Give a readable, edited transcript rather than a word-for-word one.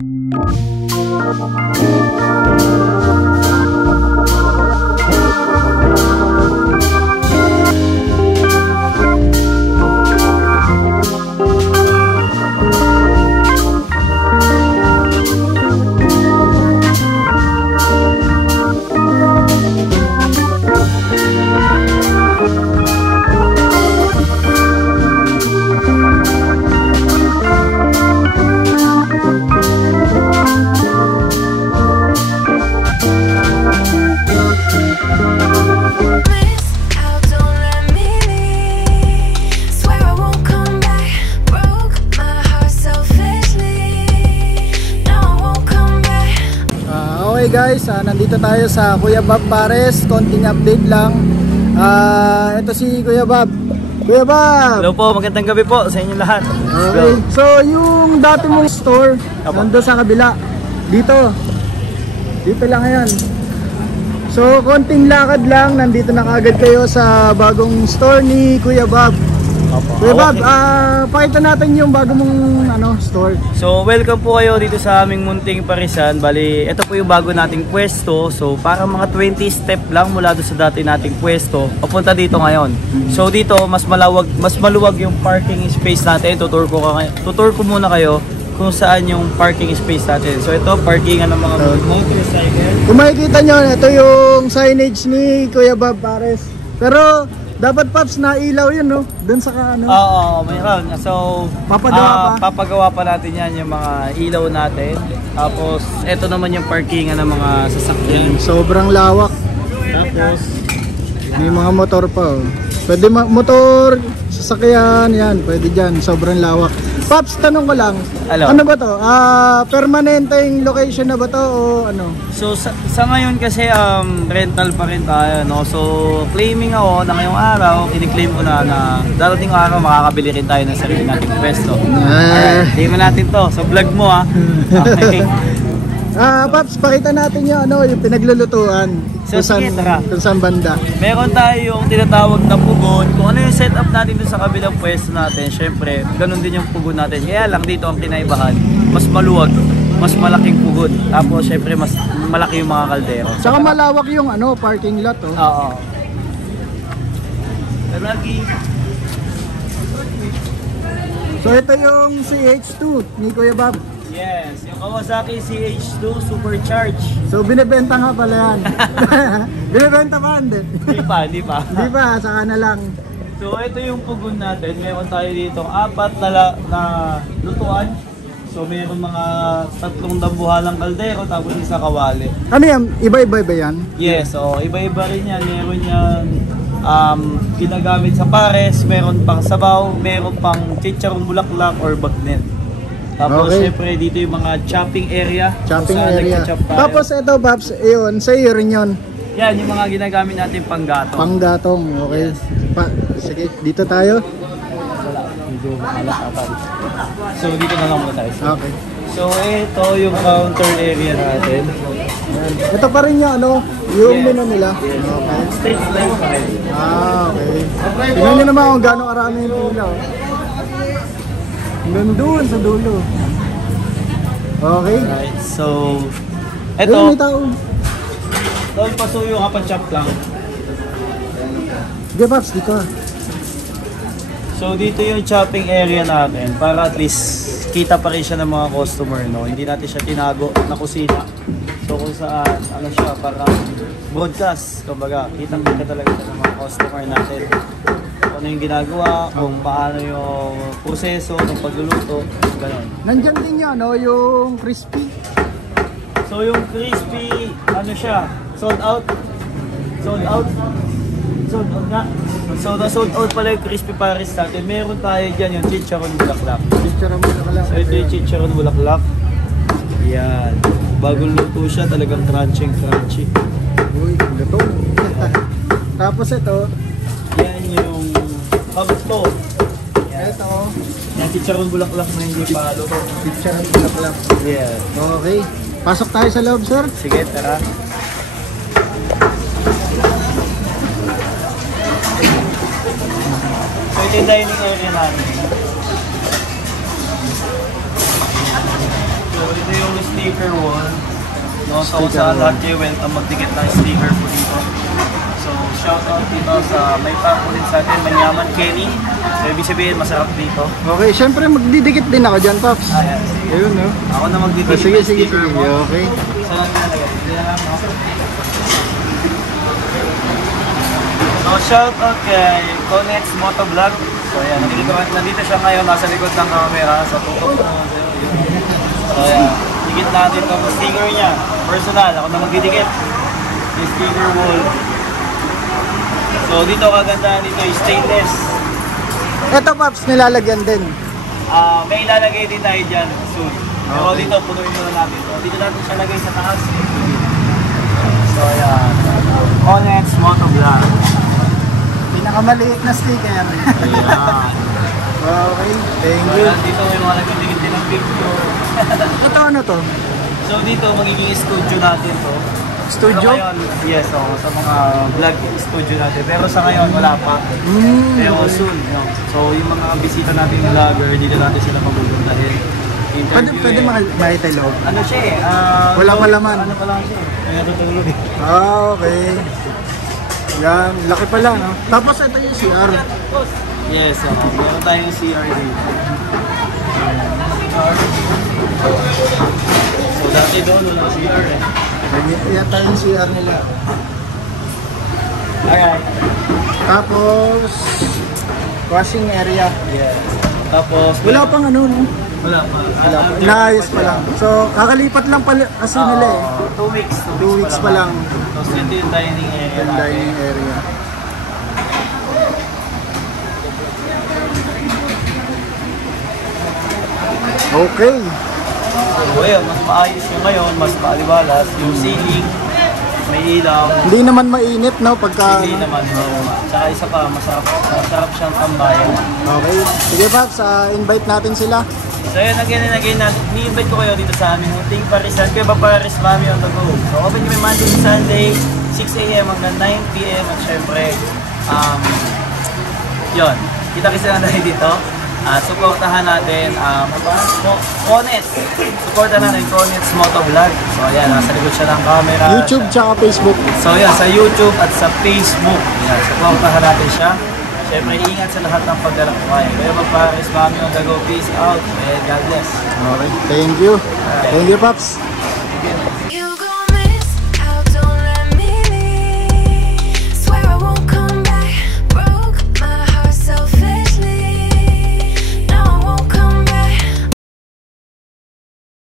Okay guys, nandito tayo sa Kuya Bob Pares. Konting update lang. Ito si Kuya Bob. Kuya Bob! Hello po, magandang gabi po sa inyo lahat. Okay. So yung dati mong store, nandun sa kabila. Dito lang ngayon. So konting lakad lang, nandito na kaagad kayo sa bagong store ni Kuya Bob. Kuya Bob, pakita natin yung bago mong store. So welcome po kayo dito sa aming munting parisan. Bali, ito po yung bago nating pwesto. So para mga 20 step lang mula doon sa dati nating pwesto, papunta dito ngayon. So dito mas maluwag yung parking space natin. Tutur ko muna kayo kung saan yung parking space natin. So ito, parkingan ng mga motorcycle. Kung makikita nyo, ito yung signage ni Kuya Bob Pares. Pero dapat Paps na ilaw yun, no? Doon sa Oo, mayroon. So papagawa pa natin yan yung mga ilaw natin. Tapos ito naman yung parkingan ng mga sasakyan. Sobrang lawak. Tapos may mga motor pa, oh. Pwede motor, sasakyan, yan, pwede dyan. Sobrang lawak. Paps, tanong ko lang. Ano ba to? Permanenteng location na ba to o ano? So sa ngayon kasi rental pa rin tayo, no? So claiming ako na ngayong araw, kini-claim ko na darating araw makakabili rin tayo ng sarili nating pwesto. Alright, claim natin to. So vlog mo Okay. Paps, pakita natin yung yung pinaglulutuan. So kung saan banda. Meron tayong tinatawag na pugon. Kung ano yung setup natin dun sa kabilang pwesto natin, syempre, ganun din yung pugon natin. Kaya lang dito ang kinaibahan, mas maluwag, mas malaking pugon. Tapos syempre, mas malaki yung mga kaldero. Saka malawak yung parking lot, oh. Oo. Lagi. So ito yung CH2 ni Kuya Bob. Yes, yung Kawasaki CH2 Supercharge. So binibenta nga pala yan. Binibenta pa, hindi? Hindi pa. Hindi pa, saka na lang. So ito yung pugon natin. Meron tayo dito 4 na lutuan. So meron mga 3 dambuhalang kaldero tapos isa kawali. Ano yan? Iba-iba ba yan? Yes, so iba-iba rin yan. Meron yan ginagamit sa pares, meron pang sabaw, meron pang chicharong bulaklak or bagnet. Tapos syempre dito yung mga chopping area. Chopping area. Tapos ito Babs, yun, sa iyo rin yun. Yan, yung mga ginagamit natin panggatong. Panggatong, okay. Yes. Sige, dito tayo. So dito na lang muna tayo. Okay. So ito yung counter area natin. Ito pa rin yung yung menu nila. Yes. Okay. Street style pa rin. Okay. Tingnan nyo naman kung gano'ng karami yung pila. Hanggang doon sa dulo. Okay. Right, so ito. May tao. Doon pasuyo ka pa chop lang. Sige Paps, dito. So dito yung chopping area natin para at least kita pa rin siya ng mga customer, no? Hindi natin siya tinago na kusina. So kung saan siya para broadcast, kumbaga kitang-kita talaga siya ng mga customer natin. Ano yung ginagawa, kung paano yung proseso ng pagluluto, gano'n. Nandiyan din yun, yung crispy. So yung crispy, siya, sold out nga. So na-sold out pala yung crispy pares natin. Meron tayo dyan yung chicharon bulaklak. Chicharon bulaklak. So ito yung chicharon bulaklak. Yan. Bagong luto siya, talagang crunchy. Uy, luto. Tapos ito. Yan yung kabto. Ito. Yan, chicharon bulaklak na hindi pa luto. Chicharon bulaklak. Yeah. Okay. Pasok tayo sa loob, sir. Sige, tara. So ito yung dining area natin. So ito yung sticker wall. No, so kung saan lahat kayo welcome magdikit ng sticker po dito. So, shout out dito sa may pack ulit sa atin, Manyaman Kenny. So, ibig sabihin, masarap dito. Okay, syempre magdidikit din ako dyan, Pops. Ayan, sige. Ayun, no? Ako na magdidikit Sige, ng sige, sticker sige. mo. Okay. So, hindi na lang, no? So, shout out kay Conex Motovlog. So, ayan, nandito siya ngayon, nasa likod ng camera. So, tutok na naman sa'yo. Yun. So, ayan, dikit natin itong sticker niya. Personal, ako na magdidikit. Yung sticker wall. So, dito kagandahan dito yung stainless. Ito, Pops, nilalagyan din. May ilalagay din tayo dyan soon. Pero Okay. dito, punuin muna natin ito. Dito natin siya lagay sa taas. So, ayan. Conex Motovlog. Pinakamaliit na sticker. Ayan. Okay, thank So, you. ayan, dito may mga nagdidikit din ng picture. Ito, ano to? So, dito magiging studio natin to. Studio? Pero ngayon, yes, sa mga vlog studio natin. Pero sa ngayon, wala pa. Pero soon, no? So, yung mga bisita natin vlogger, dito natin sila maguguntahin. Pwede makita yung loob. Ano siya eh? Walang malaman. Ano pa lang siya eh? Kaya tutulog eh. Okay. Yan, laki pala, no? Tapos ito yung CR. Yes, meron tayong CR dito. So, dati doon, walang CR eh. Yan tayo yung CR nila. Alright. Tapos, washing area. Yes. Tapos, Wala pang ano, no? Wala pa. Wala pa. Inaayos pa lang. So, kakalipat lang pala kasi nila eh. 2 weeks. 2 weeks pa lang. Tapos ito yung dining area Yung natin. dining area. Okay. So, ayun, mas maayos yung ngayon, mas maaliwalas. Yung ceiling, may ilaw. Hindi naman mainit, no? Pagka... Hindi naman. Tsaka isa pa, masarap siyang tambayan. Okay. Sige, Pops, invite natin sila. So yun, again and again, ni-invite ko kayo dito sa aming Hunting Parisan. Kuya Paparis Mami on the go. So open kami Monday to Sunday, 6 a.m. hanggang 9 p.m. At syempre, yun, kita-kita na tayo dito. Supportahan natin, Conex. Supportahan natin Conex Motovlog. So ayan, nasa likod siya ng camera. YouTube tsaka Facebook. So yan, sa YouTube at sa Facebook. Yan, supportahan natin siya. Siyempre, ingat sa lahat ng paglalakbay. Kaya Paparis Mami on the go. Peace out and God bless. Okay. Thank you. Thank you, Pops.